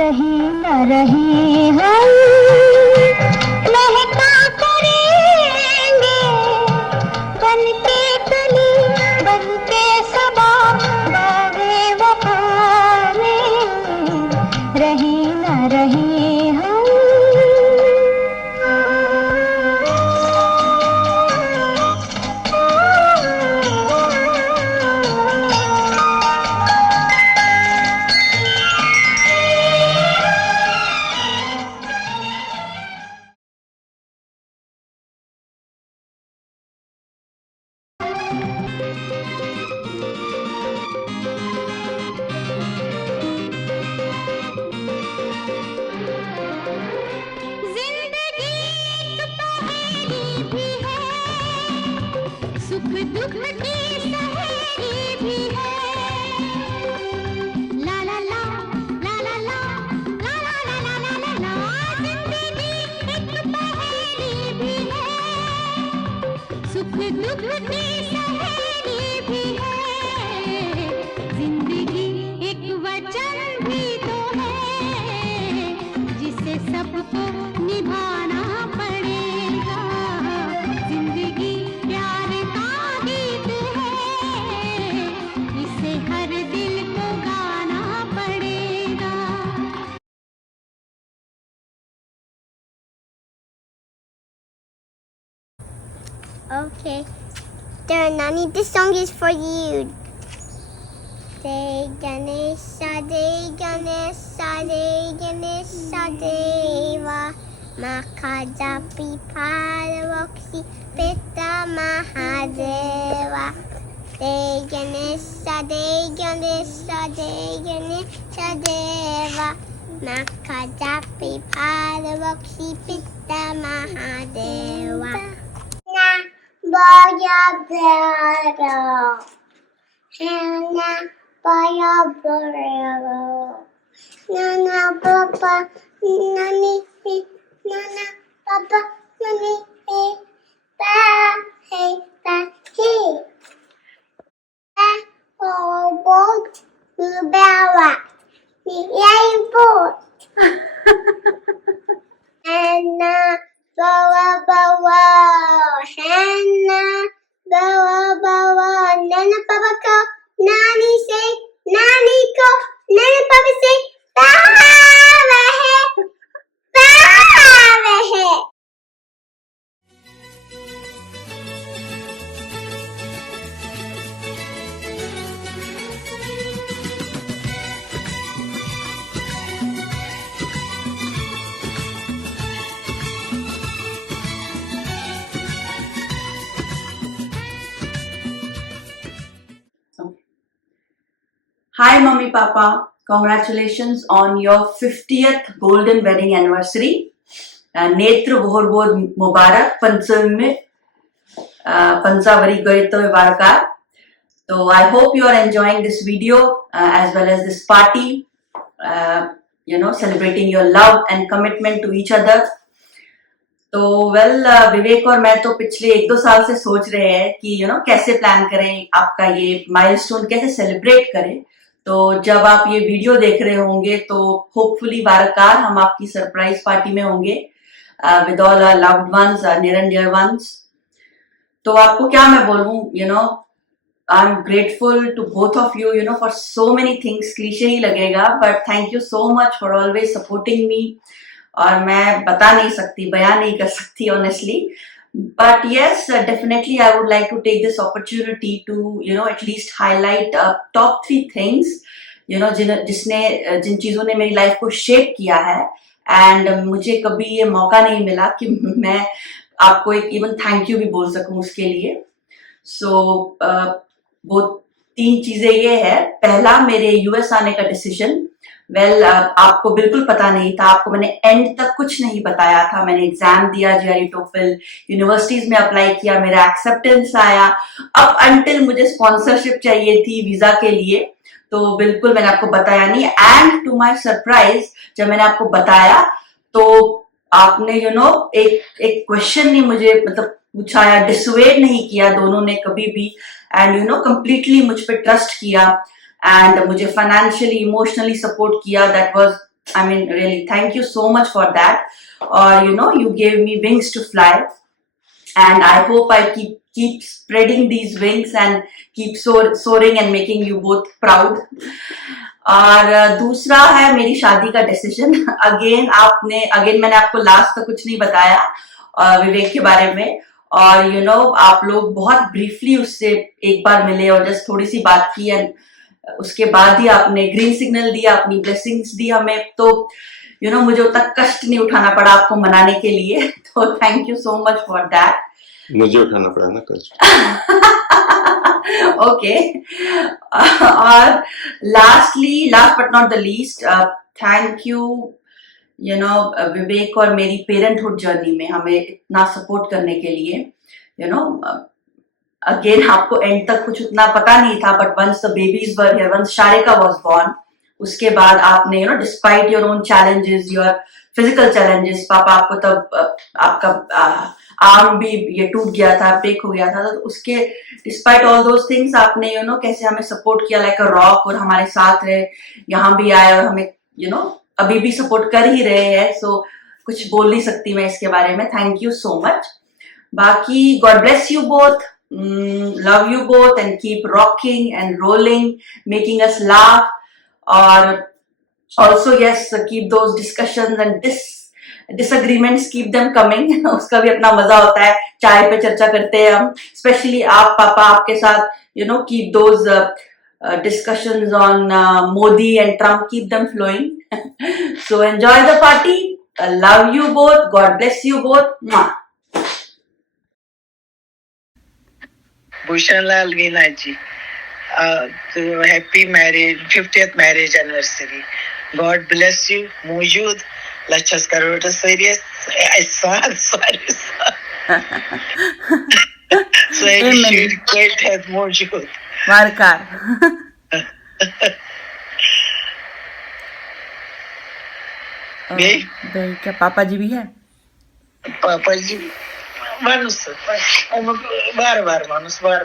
रही न रही हम महका करेंगे बन के कली बन के सबा बागे वफा में रही न रही हम। सुख दुख की सहेली भी है ला ला ला ला ला ला ला ला ला ला ला ला ला जिंदगी एक पहेली भी है सुख दुख की सहेली भी है जिंदगी एक वचन भी तो है जिसे सबको निभाना पड़ेगा जिंदगी प्यार का गीत है इसे हर दिल को गाना पड़ेगा। Okay, Darren, Nani, this song is for you. Jai Ganesha, Jai Ganesha, Jai Ganesha, Deva. Makajapi Paravoksi Pita Mahadeva. Jai Ganesha, Jai Ganesha, Jai Ganesha, Deva. Makajapi Paravoksi Pita Mahadeva. Na Baya Bero. Hana Baya Bero. Nana Papa Nani Nana Papa Nani Hey Ba Hey Ba Hey Ba Oh Boat Nubawa Yay Boat Hana Bawa Bawa Hana Bawa Bawa Nana Papa Ko Nani say Nani Ko Nana Papa say Bawa Hey Bawa Hey. Hi Mummy Papa, congratulations on your 50th golden wedding anniversary. Netra Bohor Mubarak Pansavmi Pansavari Goito Varka. So I hope you are enjoying this video as well as this party, celebrating your love and commitment to each other. तो विवेक और मैं तो पिछले 1-2 साल से सोच रहे हैं कि कैसे प्लान करें आपका ये माइलस्टोन कैसे सेलिब्रेट करें। तो जब आप ये वीडियो देख रहे होंगे तो होपफुली बारकार हम आपकी सरप्राइज पार्टी में होंगे with all our loved ones, near and dear ones. तो आपको क्या मैं बोलूं, I am grateful to both of you for so many things. Cliche ही लगेगा but thank you so much for always supporting me. और मैं बता नहीं सकती, बयान नहीं कर सकती honestly, but yes, definitely I would like to take this opportunity to at least highlight top 3 things जिन चीजों ने मेरी लाइफ को शेप किया है। एंड मुझे कभी ये मौका नहीं मिला कि मैं आपको एक इवन थैंक यू भी बोल सकूं उसके लिए। सो वो 3 चीजें ये है। पहला, मेरे यूएस आने का डिसीजन। आपको बिल्कुल पता नहीं था, आपको मैंने एंड तक कुछ नहीं बताया था। मैंने एग्जाम दिया, जीआरई टोफल, यूनिवर्सिटीज में अप्लाई किया, मेरा एक्सेप्टेंस आया। अब अंटिल मुझे स्पॉन्सरशिप चाहिए थी वीजा के लिए, तो बिल्कुल मैंने आपको बताया नहीं। एंड टू माय सरप्राइज जब मैंने आपको बताया तो आपने एक क्वेश्चन नहीं मुझे पूछा या डिसवेड नहीं किया, दोनों ने कभी भी। एंड कंप्लीटली मुझ पे ट्रस्ट किया एंड मुझे फाइनेंशियली इमोशनली सपोर्ट किया। That was I mean, really, thank you so much for that. Or you gave me wings to fly, and I hope I keep spreading these wings and keep soaring and making you both proud. और दूसरा है मेरी शादी का decision. Again मैंने आपको last तक कुछ नहीं बताया विवेक के बारे में. और आप लोग बहुत ब्रीफली उससे एक बार मिले और जस्ट थोड़ी सी बात की, एंड उसके बाद ही आपने ग्रीन सिग्नल दिया, अपनी ब्लेसिंग्स दी हमें. तो मुझे उतना कष्ट नहीं उठाना पड़ा आपको मनाने के लिए. तो thank you so much for that. मुझे उठाना पड़ा ना कष्ट. ओके. और last but not the least, thank you Vivek और मेरी पेरेंटहुड जर्नी में हमें इतना सपोर्ट करने के लिए. अगेन आपको एंड तक कुछ उतना पता नहीं था, but once the babies were here, once Sharika was born, उसके बाद आपने despite your own challenges, your physical challenges, पापा आपको तब आपका आर्म भी ये टूट गया था, ब्रेक हो गया था, तो उसके डिस्पाइट ऑल दोज थिंग्स आपने कैसे हमें सपोर्ट किया लाइक अ रॉक, और हमारे साथ रहे, यहाँ भी आए और हमें अभी भी सपोर्ट कर ही रहे हैं. सो कुछ बोल नहीं सकती मैं इसके बारे में. Thank you so much. बाकी God bless you both, love you both, and keep rocking and rolling, making us laugh. और also yes, keep those discussions and disagreements, keep them coming. उसका भी अपना मजा होता है, चाय पे चर्चा करते हैं हम, स्पेशली आप पापा, आपके साथ keep those discussions on Modi and Trump, keep them flowing. So enjoy the party. Love you both. God bless you both. Mwah. Bhushan Lal Veena ji, happy marriage, 50th marriage anniversary. God bless you. Mujud, Lachas Karota serious. Sorry. So I should quite have Mujud. Markar. भाई क्या पापा जी भी है? पापा जी मानुस बार मानुस बार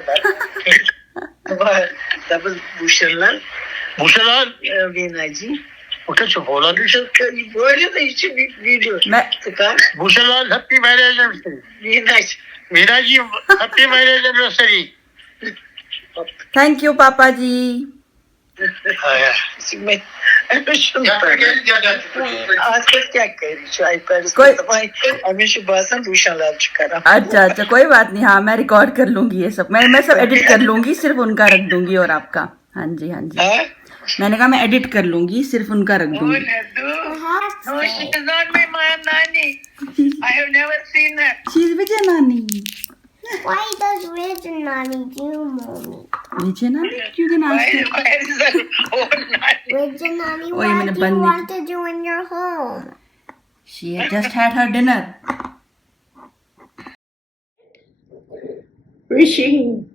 तब भूषणलाल वीना जी उठे छो बोला नहीं सर बोले तो इस video Bhushanlal happy marriage anniversary. Veena ji happy marriage anniversary. Thank you पापा जी. आजकल क्या कह रही हमेशा भाषण भूषणलाल करा. अच्छा कोई बात नहीं. हाँ मैं रिकॉर्ड कर लूंगी ये सब. मैं सब एडिट कर लूंगी, सिर्फ उनका रख दूंगी और आपका. हाँ जी. मैंने कहा मैं एडिट कर लूंगी, सिर्फ उनका रख दूंगी. No, she is not my nanny. I have never seen her. She is Vijay Nani. Why does Vijay Nani do, Mommy? Vijay Nani? You can ask her. Where is her own nanny? Vijay Nani, Oh, what do you want to do in your home? She just had her dinner. Wishing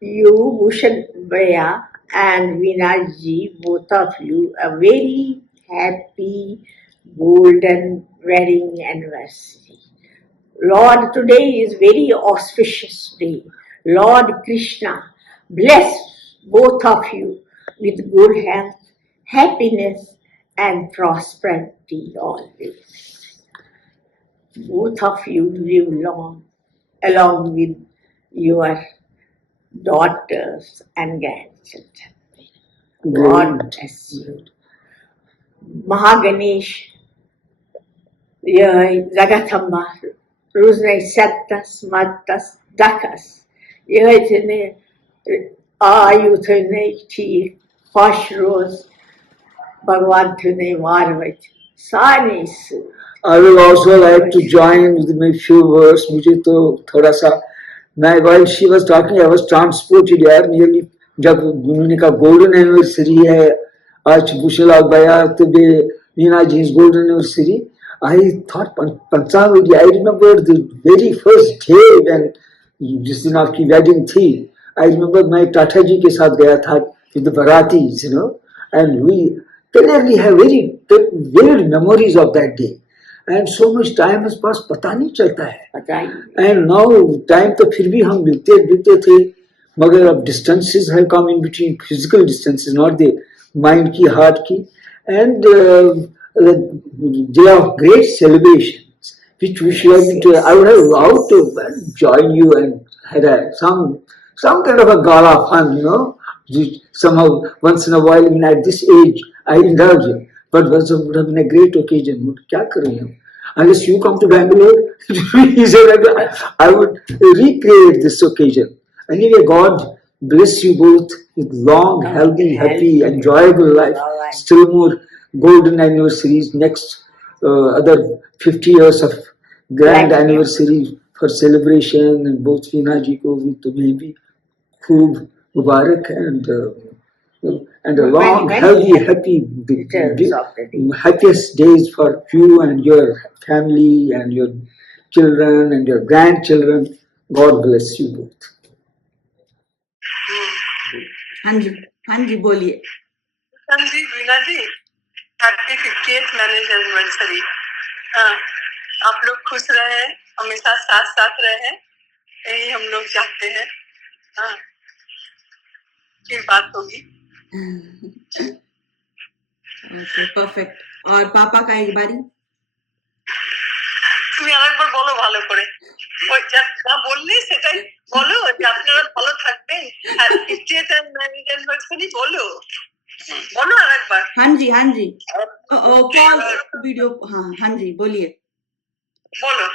you, Bhushan Bhaiya and Veena ji, both of you, a very happy golden wedding anniversary. Lord, today is very auspicious day. Lord Krishna, bless both of you with good health, happiness and prosperity always. Both of you live long along with your daughters and grandchildren. God bless you. Mahaganesh, Jagathamba, Ruzne Sattas, Mattas, Dakas, Yajane, Ayuthane, Chi, Khoshroz, Bhagwantune, Marvat, Sanis. I will also like to join with my few words. मुझे तो थोड़ा सा मैं while she was talking I was transported यार nearly जब उन्होंने कहा golden anniversary है आज भूषणलाल भैया तो Veena जी's golden anniversary. I thought पंचावली. I remember the very first day when जिस दिन आपकी wedding थी. I remember मैं टाटा जी के साथ गया था with the Baratis, and we clearly have very vivid memories of that day. And so much time has passed, पता नहीं चलता है. And now time तो फिर भी हम मिलते थे, मगर अब distances have come in between, physical distances, not the mind की, heart की. And day of great celebrations, which we should have to, I would have loved to join you and had some kind of a gala fun, you know. Somehow, once in a while, even at this age, I indulge it. But it would have been a great occasion. क्या करें हम? Unless you come to Bangalore, I would recreate this occasion. Anyway, God bless you both with long, healthy, happy, enjoyable life. Still more golden anniversaries. Next, other 50 years of grand anniversary for celebration. And both Veena ji ko bhi tumhe bhi खूब मुबारक and a long, healthy, happy, happiest days for you and your family and your children and your grandchildren. God bless you both. हाँ जी बोलिए। जी Veena ji, happy 50th marriage anniversary. हाँ, आप लोग खुश रहे, हमेशा साथ साथ रहे, यही हम लोग चाहते हैं। हाँ, फिर बात होगी। Okay, perfect. और पापा का एक बारी তুমি আরেকবার বলো ভালো করে, ওই যা বললি সেটাই বলো, যে আপনারা ভালো থাকবেন, আর 50th मैरिज एनिवर्सरी বলো, बोलो আরেকবার। हाँ जी कॉल वीडियो हाँ जी बोलिए, बोलो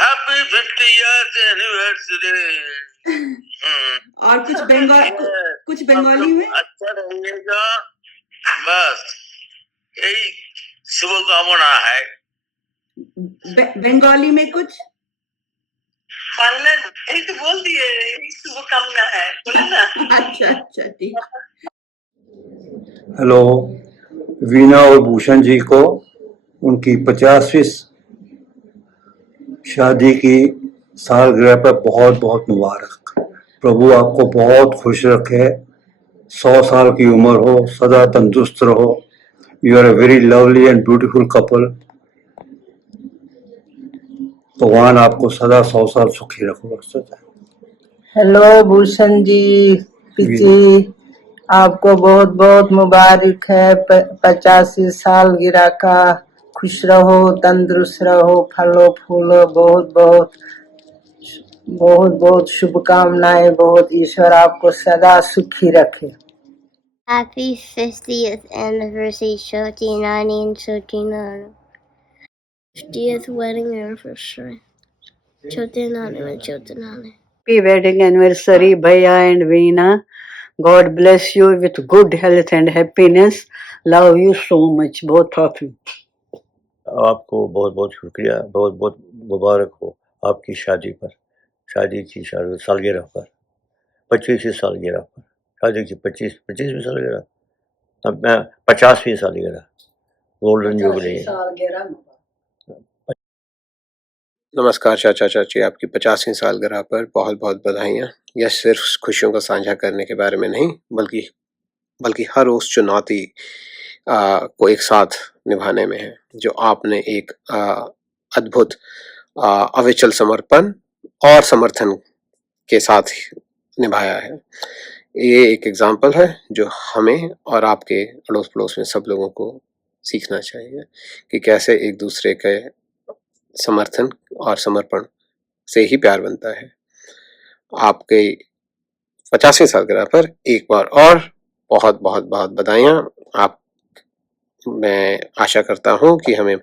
हैप्पी 50th एनिवर्सरी। और कुछ बंगाली में अच्छा रहिएगा, बस यही शुभकामना है। बंगाली में कुछ बांग्ला यही तो बोल दिए, यही शुभकामना है, बोले ना। अच्छा ठीक। हेलो, वीना और भूषण जी को उनकी 50वीं शादी की सालगिरह पर बहुत बहुत मुबारक। प्रभु आपको बहुत खुश रखे, 100 साल की उम्र हो, सदा तंदुरुस्त रहो। You are a very lovely and beautiful couple. भगवान आपको सदा 100 साल सुखी रखो। हेलो भूषण जी, पिची आपको बहुत बहुत मुबारक है 85 सालगिरह का। खुश रहो, तंदुरुस्त रहो, फलो फूलो, बहुत शुभकामनाएं। बहुत ईश्वर आपको सदा सुखी रखे। Happy 50th anniversary, Shoti Nani and Shoti Nana. 50th wedding anniversary, Shoti Nani and Shoti Nani. Happy wedding anniversary, Bhaiya and Veena. God bless you with good health and happiness. Love you so much, both of you. आपको बहुत बहुत शुक्रिया, बहुत बहुत मुबारक हो आपकी शादी पर, शादी की सालगिरह पर, 25वीं सालगिरह पर, शादी की 25वीं सालगिरह, अब मैं 50वीं सालगिरह, गोल्डन जुबली। नमस्कार चाचा चाची, आपकी 50वीं सालगिरह पर बहुत बहुत बधाइयाँ। यह सिर्फ खुशियों को साझा करने के बारे में नहीं, बल्कि हर उस चुनौती को एक साथ निभाने में है जो आपने एक अद्भुत अविचल समर्पण और समर्थन के साथ निभाया है। ये एक एग्जाम्पल है जो हमें और आपके अड़ोस पड़ोस में सब लोगों को सीखना चाहिए कि कैसे एक दूसरे के समर्थन और समर्पण से ही प्यार बनता है। आपके 50वीं सालगिरह पर एक बार और बहुत बहुत बहुत बधाइयाँ। मैं आशा करता हूँ कि हमें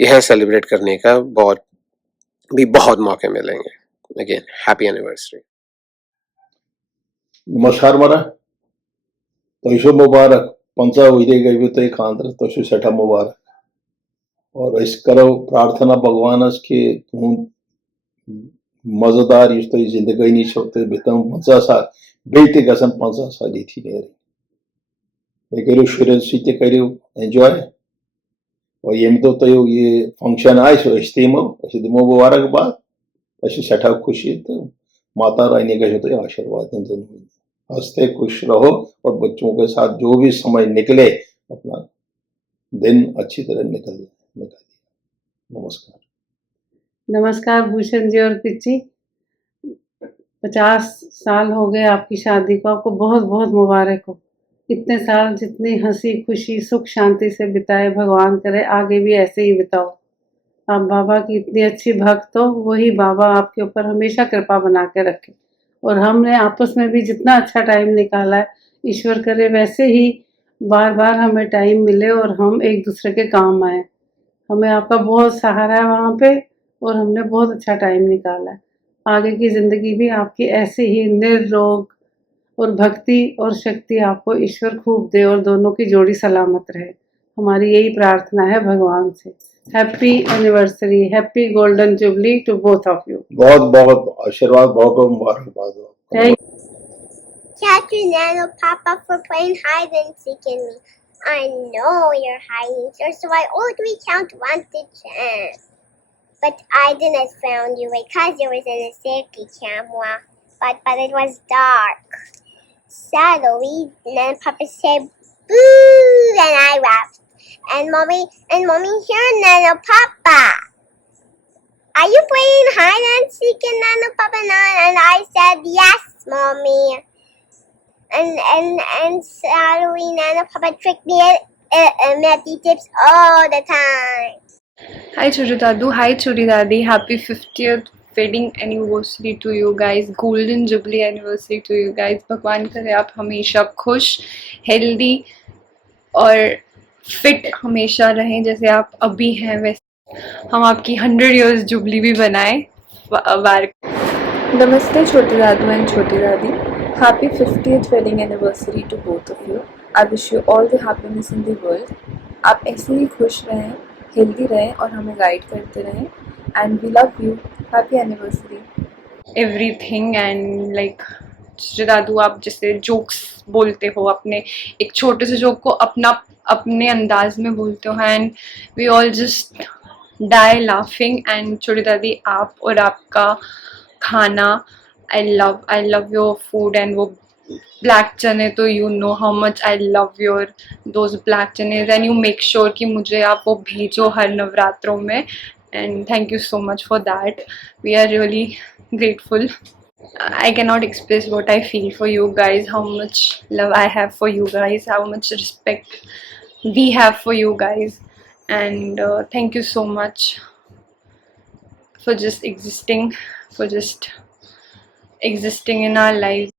यह सेलिब्रेट करने का बहुत मौके मिलेंगे। Again happy anniversary. नमस्कार मरा तैसो मुबारक 50 हुई गई तो खांद्र तैसो सेठा मुबारक। और इस करो प्रार्थना भगवान के मजेदार इस तो जिंदगी नहीं छोड़ते बेतम 50 साल बेटे गसन 50 साल थी नेरी वे करो शुरू सीते करो एंजॉय। और ये तो ये फंक्शन आए सो इस्तेमो मुबारक बात ऐसे सेठा खुशी तो माता रानी का तो आशीर्वाद दोनों हंसते खुश रहो और बच्चों के साथ जो भी समय निकले अपना दिन अच्छी तरह निकल दिया। नमस्कार भूषण जी और पिच्ची, 50 साल हो गए आपकी शादी को, आपको बहुत बहुत मुबारक हो। इतने साल जितनी हंसी खुशी सुख शांति से बिताए, भगवान करे आगे भी ऐसे ही बिताओ। आप बाबा की इतनी अच्छी भक्त हो, वही बाबा आपके ऊपर हमेशा कृपा बना के रखे। और हमने आपस में भी जितना अच्छा टाइम निकाला है, ईश्वर करे वैसे ही बार बार हमें टाइम मिले और हम एक दूसरे के काम आए। हमें आपका बहुत सहारा है वहाँ पे, और हमने बहुत अच्छा टाइम निकाला है। आगे की ज़िंदगी भी आपकी ऐसे ही निर्रोग और भक्ति और शक्ति आपको ईश्वर खूब दे, और दोनों की जोड़ी सलामत रहे। हमारी यही प्रार्थना है भगवान से। Happy anniversary, happy golden jubilee to both of you. बहुत बहुत आशीर्वाद, बहुत बहुत मुबारकबाद हो। Thank Catch you, Nano Papa, for playing hide and seek in me. I know you're hiding, sir, so I would reach out one to 10. But I didn't found you because you was in a safety camera. But it was dark. Suddenly, Nano Papa said, "Boo!" and I laughed. And mommy here, Nano Papa. Are you playing hide and seek in Nano Papa? And I said, "Yes, mommy." And suddenly Nano Papa tricked me and made tips all the time. Hi Churi Dadu, hi Churi Dadi, happy 50th wedding anniversary to you guys, golden jubilee anniversary to you guys. भगवान करे आप हमेशा खुश, healthy और fit हमेशा रहें जैसे आप अभी हैं, वैसे हम आपकी 100 years जुबली भी बनाएं। Namaste Choti Dadu and Choti Dadi. Happy 50th wedding anniversary to both of you. I wish you all the happiness in the world. आप ऐसे ही खुश रहें, हेल्दी रहें और हमें गाइड करते रहें। And we love you. Happy anniversary. Everything and like Choti Dadu, आप जैसे जोक्स बोलते हो, अपने एक छोटे से जोक को अपने अंदाज में बोलते हो, and we all just die laughing. And छोटी दादी, आप और आपका खाना, I love your food. And वो ब्लैक चने, तो you know how much I love your those black चने, एंड यू मेक श्योर कि मुझे आप वो भेजो हर नवरात्रों में। And thank you so much for that, we are really grateful. I cannot express what I feel for you guys, how much love I have for you guys, how much respect we have for you guys, and thank you so much for just existing in our lives.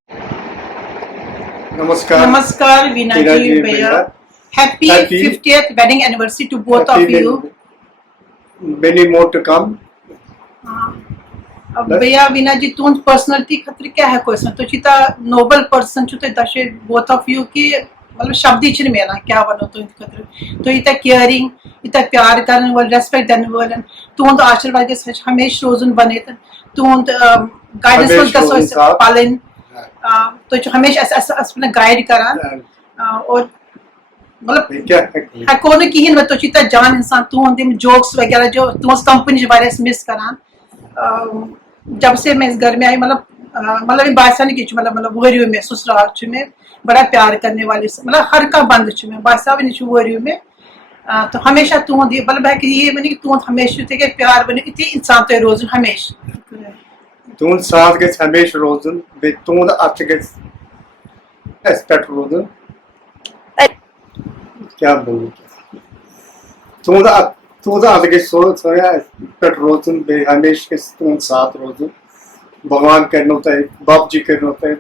नमस्कार वीना जी भैया, happy 50th wedding anniversary to both of you. Many more to come. अब भैया वीना जी तुम personality खतरे क्या है question तो चिता नोबल पर्सन चुते दशे बोथ ऑफ यू की मतलब शब्द ही चिन मेरा क्या बनो तो खतरे तो इतना केयरिंग, इतना प्यार करने वाले, रेस्पेक्ट देने वाले, तुम तो आशीर्वाद के सच हमेशा रोजन बने तुम गाइडेंस को पालन तो जो हमेशा अपना गाइड करा और मतलब कौन की हिन तो चिता जान इंसान तुम जोक्स वगैरह जो तुम कंपनी वाले मिस करा। जब से मैं इस घर में आई मतलब बादशाह ने की मतलब वरियो में ससुराल में बड़ा प्यार करने वाली मतलब हर का बंद में बादशाह भी वरियो में तो हमेशा तू मतलब है कि ये मैंने कि तू हमेशा थे प्यार बने इतने इंसान तो रोज हमेशा तू साथ के हमेशा रोज बे तू अच्छ के एक्सपेक्ट रोज क्या बोलूं तू आज के सोया एक्सपेक्ट रोज बे हमेशा तू साथ रोज भगवान करना होता है, बाप जी करना होता है,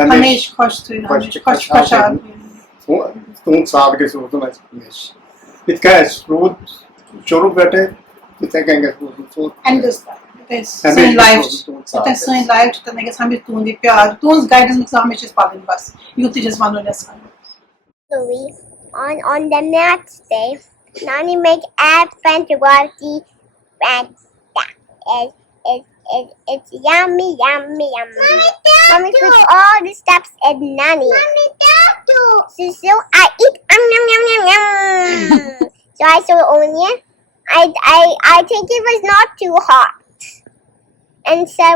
हमेशा खुश तुम साथ के सोच में हमेशा इतना रोज शुरू बैठे इतना कहेंगे सोच एंड सही लाइफ तो नेगेस हमें तू दी प्यार तू गाइडेंस में हमेशा पालन बस youth just वानो less on the next day Nani make friends Walty and it's yummy. Mommy put all the stuffs in Nani. So I eat yum. So I saw onion. I think it was not too hot. And so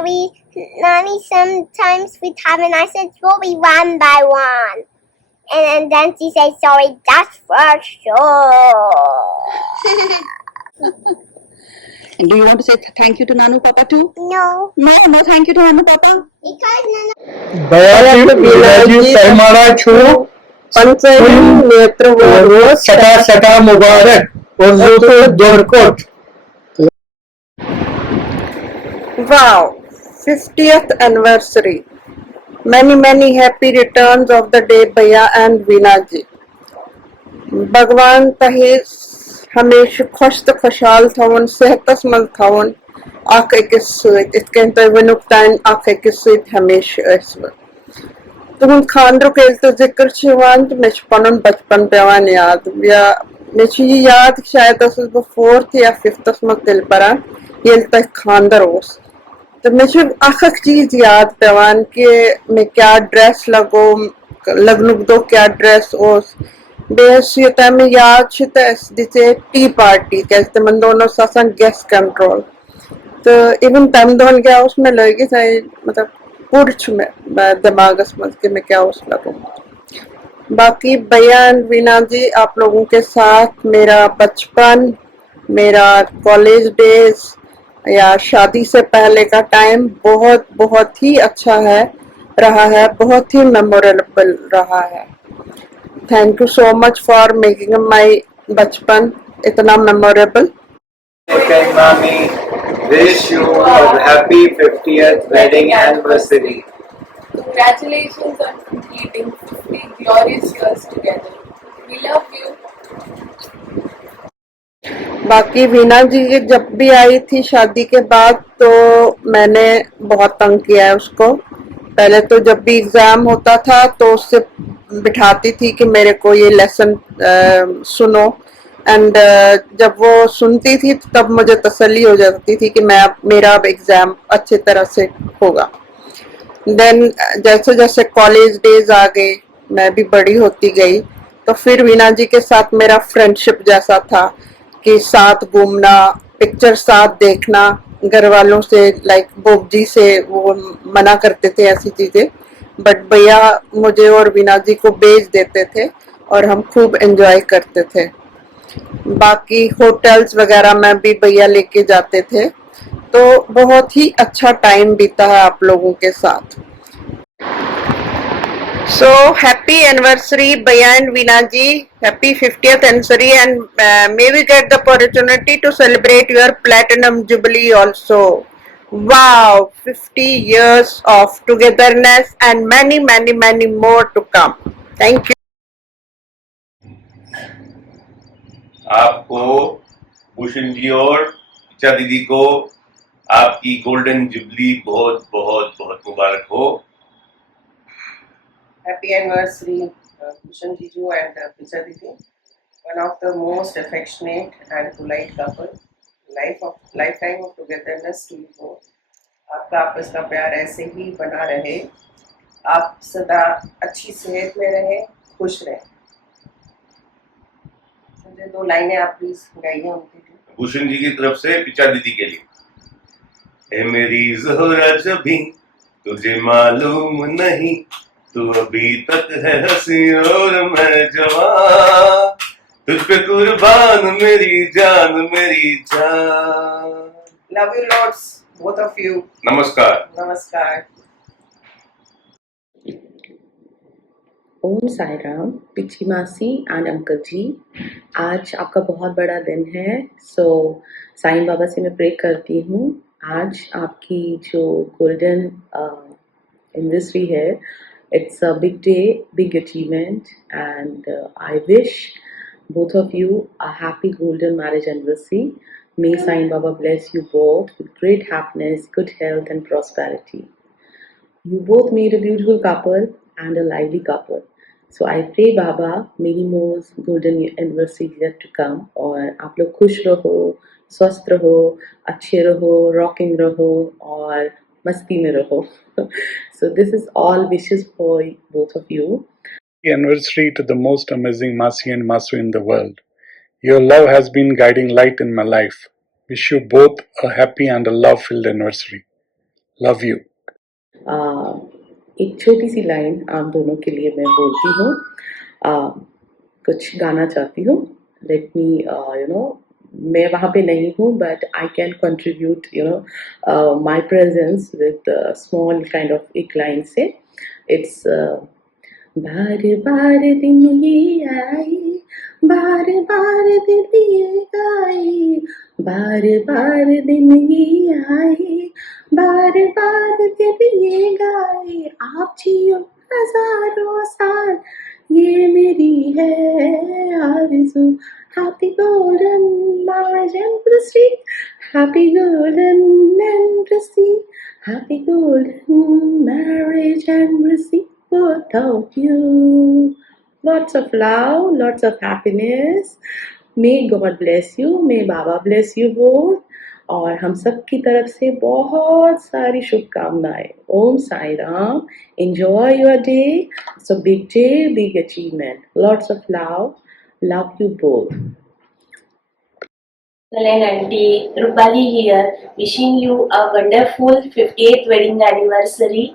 Nani sometimes we have and I said we'll be one by one. And then she said sorry, that's for sure. Do you want to say thank you to Nanu Papa too? No. No thank you to Nanu Papa. Because Nanu Bayati Vilaji Saimara Chu पंचयन नेत्र सटा सटा मुबारक और जो दोरकोट. Wow, 50th anniversary. Many happy returns of the day, Bhaiya and Veena ji. भगवान तहे हमेशा खुश तो खुशहाल थवन सेहतमंद थवन अख अकिस सत इत कन तुम वनुक तान अख अकिस सत हमेशा तुहद खानद्रुक तो जिक्र तो मे पन बचपन पेवान याद या मे याद शायद बह 4th या 5th मज तेल पान ये तह खानदर तो मे अख चीज याद पेवान कि मे क्या ड्रेस लगो लगनुक दो क्या ड्रेस बेस तमें याद दिते टी पार्टी क्या तमन दोनों गेस्ट कंट्रोल तो इवन तम दोन क्या मे लगे मतलब पूर दिमागस मज कि मैं क्या लगूँ. बाकी भैया एंड वीना जी आप लोगों के साथ मेरा बचपन, मेरा कॉलेज डेज या शादी से पहले का टाइम बहुत ही अच्छा रहा है, बहुत ही मेमोरेबल रहा है. Thank you so much for making my बचपन इतना memorable. Can mommy wish you a happy 50th wedding anniversary. Congratulations on completing 50 glorious years together. We love you. बाकी वीना जी जब भी आई थी शादी के बाद तो मैंने बहुत तंग किया है उसको. पहले तो जब भी एग्जाम होता था तो उससे बिठाती थी कि मेरे को ये लेसन सुनो एंड जब वो सुनती थी तब मुझे तसल्ली हो जाती थी कि मेरा अब एग्जाम अच्छी तरह से होगा. देन जैसे जैसे कॉलेज डेज आ गए, मैं भी बड़ी होती गई तो फिर वीना जी के साथ मेरा फ्रेंडशिप जैसा था कि साथ घूमना, पिक्चर साथ देखना. घर वालों से लाइक बोब जी से वो मना करते थे ऐसी चीजें, बट भैया मुझे और वीना जी को भेज देते थे और हम खूब एंजॉय करते थे. बाकी होटल्स वगैरह में भी भैया लेके जाते थे तो बहुत ही अच्छा टाइम बीता है आप लोगों के साथ. So happy anniversary Bhaiya and Veena ji, happy 50th anniversary and may we get the opportunity to celebrate your platinum jubilee also. Wow, 50 years of togetherness and many more to come. Thank you. आपको भूषण जी और ऋचा दीदी को आपकी golden jubilee बहुत बहुत बहुत मुबारक हो. Happy anniversary, Bhushan Jiju and Richa Didi. One of the most affectionate and polite couple. Lifetime of togetherness to you both. आपका आपस का प्यार ऐसे ही बना रहे. आप सदा अच्छी सेहत में रहे, खुश रहे. मुझे 2 लाइनें आप प्लीज गाइए उनके लिए. भूषण जी की तरफ से ऋचा दीदी के लिए. ए मेरी ज़ोहरा जबी तुझे मालूम नहीं, तू अभी तक है हंसी और मैं जवान, तुझ पे कुर्बान मेरी जान मेरी जान. Love you lots, both of you. नमस्कार. नमस्कार. ओम साई राम, पिची मासी एंड अंकल जी, आज आपका बहुत बड़ा दिन है. सो साईं बाबा से मैं प्रे करती हूँ आज आपकी जो गोल्डन एनिवर्सरी है, it's a big day, big achievement, and I wish both of you a happy golden marriage anniversary. May Sai Baba bless you both with great happiness, good health and prosperity. You both made a beautiful couple and a lively couple. So I pray Baba many more golden anniversaries yet to come. और आप लोग खुश रहो, स्वस्थ रहो, अच्छे रहो, rocking रहो और मस्ती में रहो. So this is all wishes for both of you. Happy anniversary to the most amazing Masi and Masu in the world. Your love has been guiding light in my life. Wish you both a happy and a love-filled anniversary. Love you. एक छोटी सी line आप दोनों के लिए मैं बोलती हूँ. कुछ गाना चाहती हूँ. Let me, मैं वहाँ पे नहीं हूँ, but I can contribute, my presence with a small kind of एक line से. It's बार बार दिन ये आए, बार बार दिन ये गाए, बार बार दिन ये आए, बार बार दिन ये गाए। आप जियो हजारों साल, ये मेरी है आरज़ू। Happy golden marriage anniversary, happy golden anniversary, happy golden marriage anniversary both of you. Lots of love, lots of happiness. May God bless you, may Baba bless you both. और हम सब की तरफ से बहुत सारी शुभकामनाएं। ओम Sai Ram. Enjoy your day. It's a big day, big achievement. Lots of love. Love you both. Ellen Auntie, Rupali here, wishing you a wonderful 50th wedding anniversary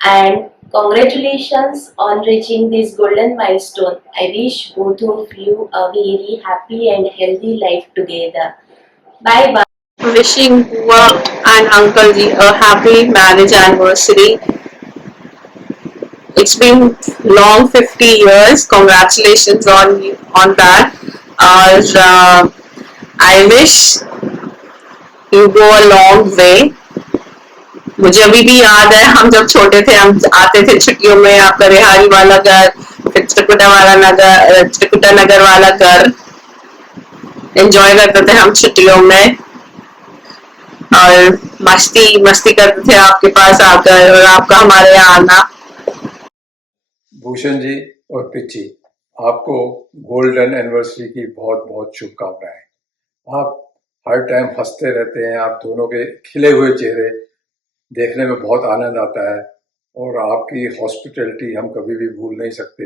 and congratulations on reaching this golden milestone. I wish both of you a very happy and healthy life together. Bye bye. Wishing Bua and Uncle Ji a happy marriage anniversary. It's been long 50 years. Congratulations on that. I wish you go a long way. मुझे अभी भी याद है, हम जब छोटे थे हम आते थे छुट्टियों में आपका रिहारी वाला घर, फिर त्रिकुटा नगर वाला घर एंजॉय करते थे हम छुट्टियों में और मस्ती करते थे आपके पास आकर और आपका हमारे यहाँ आना। भूषण जी और पिच्ची, आपको गोल्डन एनिवर्सरी की बहुत बहुत शुभकामनाएं। आप हर टाइम हंसते रहते हैं, आप दोनों के खिले हुए चेहरे देखने में बहुत आनंद आता है और आपकी हॉस्पिटैलिटी हम कभी भी भूल नहीं सकते।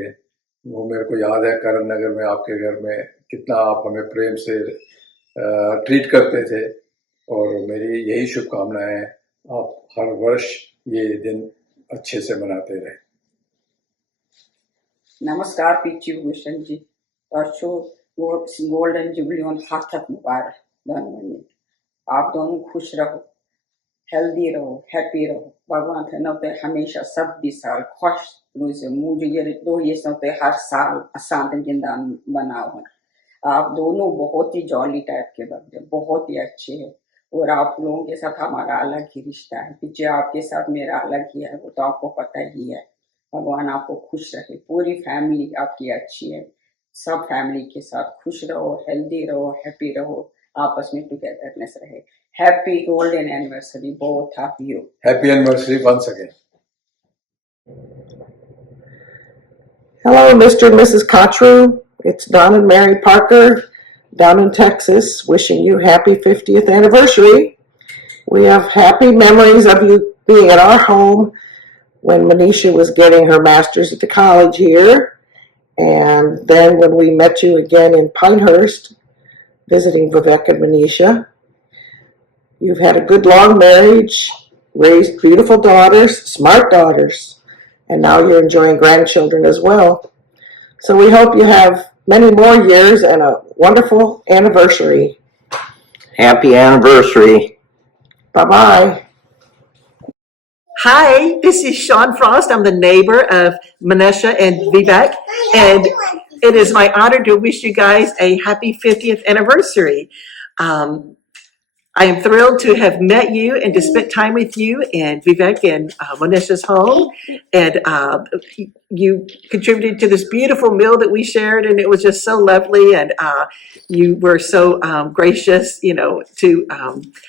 वो मेरे को याद है करण नगर में आपके घर में कितना आप हमें प्रेम से ट्रीट करते थे और मेरी यही शुभकामनाएं हैं, आप हर वर्ष ये दिन अच्छे से मनाते रहें। नमस्कार पिच्ची भूषण जी, परसों वो गोल्डन जुबली ऑन हाथक मुबारक दोनों। आप दोनों खुश रहो, हेल्दी रहो, हैप्पी रहो। भगवान थे नौते हमेशा सब भी साल खुश रोजे मुझे ये दो ये नौते हर साल आसान जिंदा बनाओ। आप दोनों बहुत ही जॉली टाइप के बंदे, बहुत ही अच्छे हैं और आप लोगों के साथ हमारा अलग ही रिश्ता है। पीछे आपके साथ मेरा अलग ही है, वो तो आपको पता ही है। भगवान आपको खुश रखे, पूरी फैमिली आपकी अच्छी है, सब फैमिली के साथ खुश रहो, हेल्दी रहो, हैप्पी रहो, आपस में टुगेदरनेस रहे। Happy golden anniversary, both of you. Happy anniversary once again. Hello, Mr. and Mrs. Cottrell. It's Don and Mary Parker down in Texas, wishing you happy 50th anniversary. We have happy memories of you being at our home when Manisha was getting her master's at the college here, and then when we met you again in Pinehurst, visiting Vivek and Manisha. You've had a good long marriage, raised beautiful daughters, smart daughters, and now you're enjoying grandchildren as well. So we hope you have many more years and a wonderful anniversary. Happy anniversary. Bye-bye. Hi, this is Sean Frost. I'm the neighbor of Manisha and Vivek, and it is my honor to wish you guys a happy 50th anniversary. I am thrilled to have met you and to spend time with you and Vivek and Manisha's home. And you contributed to this beautiful meal that we shared, and it was just so lovely. And you were so gracious, to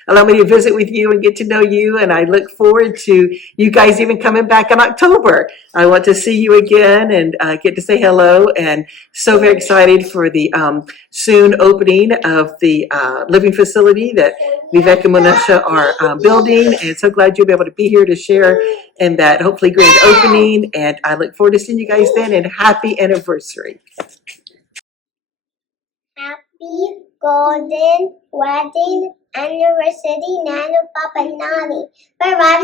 allow me to visit with you and get to know you. And I look forward to you guys even coming back in October. I want to see you again and get to say hello. And so very excited for the soon opening of the living facility that Vivek and Manisha are building, and so glad you'll be able to be here to share in that hopefully grand opening, and I look forward to seeing you guys then, and happy anniversary. Happy golden wedding anniversary, Nano Papa Nani. Bye bye.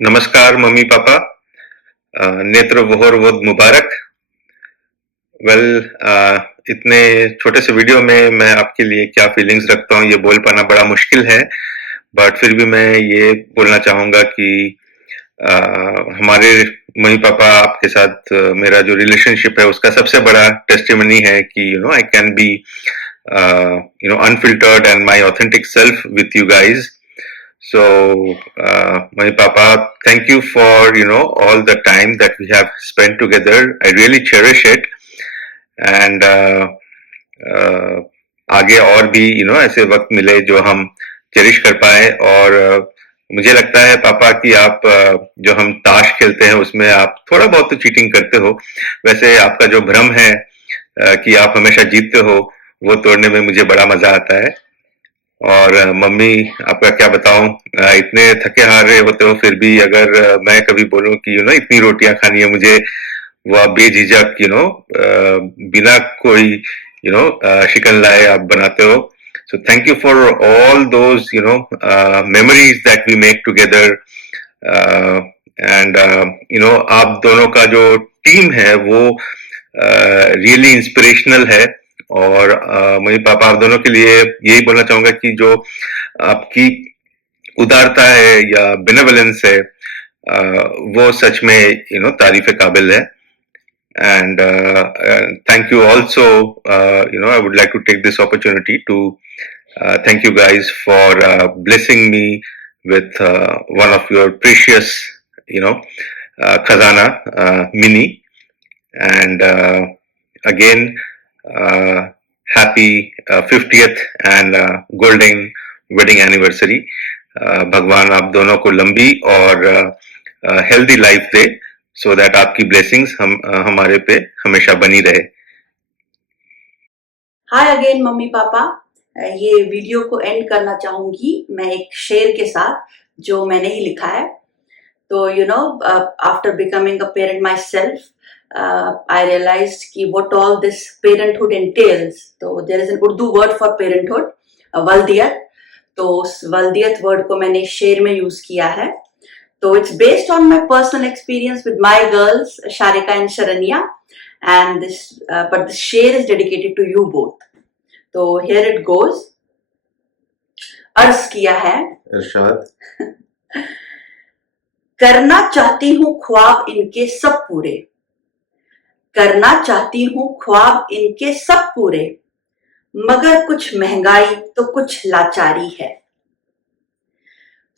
नमस्कार mummy papa, नेत्र वोहर वोद मुबारक। इतने छोटे से video में मैं आपके लिए क्या फीलिंग्स रखता हूँ ये बोल पाना बड़ा मुश्किल है, बट फिर भी मैं ये बोलना चाहूँगा कि हमारे मम्मी पापा आपके साथ मेरा जो रिलेशनशिप है उसका सबसे बड़ा टेस्टिमनी है कि I can be unfiltered and my authentic self with you guys. So my papa, thank you for all the time that we have spent together. I really cherish it. And आगे और भी ऐसे वक्त मिले जो हम चेरिश कर पाए. और मुझे लगता है पापा कि आप जो हम ताश खेलते हैं उसमें आप थोड़ा बहुत तो चीटिंग करते हो. वैसे आपका जो भ्रम है कि आप हमेशा जीतते हो वो तोड़ने में मुझे बड़ा मजा आता है. और मम्मी आपका क्या बताऊं, इतने थके हारे होते हो फिर भी अगर मैं कभी बोलूं कि इतनी रोटियां खानी है मुझे, वो आप बेझिझक बिना कोई शिकन लाए आप बनाते हो. So thank you for all those memories that we make together. And आप दोनों का जो टीम है वो really inspirational है. और मम्मी पापा आप दोनों के लिए यही बोलना चाहूंगा कि जो आपकी उदारता है या बेनेवलेंस है वो सच में तारीफ काबिल है. And thank you also, I would like to take this opportunity to thank you guys for blessing me with one of your precious khazana, Mini. And again, happy 50th and golden wedding anniversary. भगवान आप दोनों को लंबी और healthy life they, so that आपकी blessings हमारे पे हमेशा बनी रहे. हाय अगेन मम्मी पापा. ये वीडियो को एंड करना चाहूंगी मैं एक शेर के साथ जो मैंने ही लिखा है. तो after becoming a parent myself I realised कि what all this parenthood entails. तो there is an Urdu word for parenthood, वल्दियत. तो उस वल्दियत वर्ड को मैंने शेर में यूज किया है. So it's based on my personal experience with my girls, Sharika and Sharanya, and but this share is dedicated to you both. So here it goes. अर्ज किया है इरशाद. करना चाहती हूँ ख्वाब इनके सब पूरे, करना चाहती हूँ ख्वाब इनके सब पूरे, मगर कुछ महंगाई तो कुछ लाचारी है.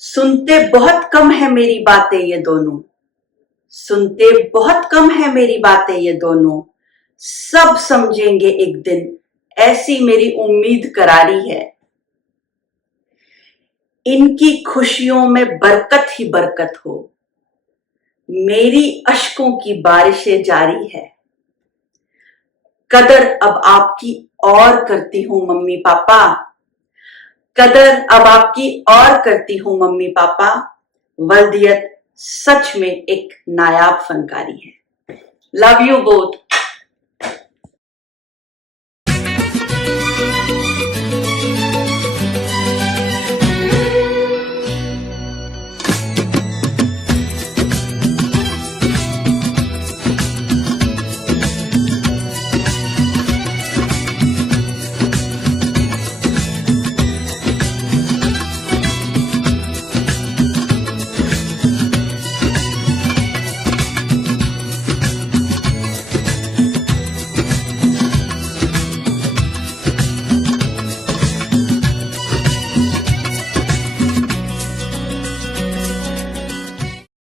सुनते बहुत कम है मेरी बातें ये दोनों, सुनते बहुत कम है मेरी बातें ये दोनों, सब समझेंगे एक दिन ऐसी मेरी उम्मीद करारी है. इनकी खुशियों में बरकत ही बरकत हो, मेरी अश्कों की बारिशें जारी है. कदर अब आपकी और करती हूँ मम्मी पापा, कदर अब आपकी और करती हूँ मम्मी पापा. वल्दियत सच में एक नायाब फनकारी है. Love you both.